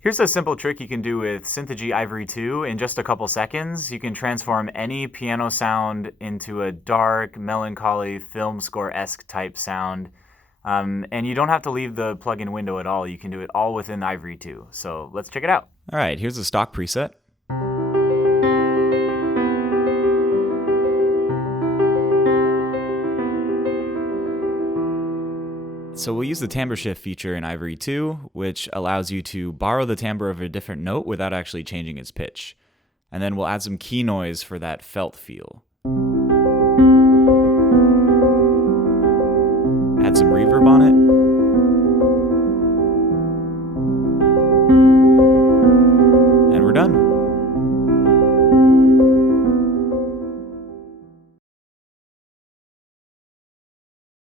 Here's a simple trick you can do with Synthogy Ivory II in just a couple seconds. You can transform any piano sound into a dark, melancholy, film score-esque type sound. And you don't have to leave the plugin window at all. You can do it all within Ivory II. So let's check it out. All right, here's a stock preset. So we'll use the Timbre Shift feature in Ivory II, which allows you to borrow the timbre of a different note without actually changing its pitch. And then we'll add some key noise for that felt feel. Add some reverb on it.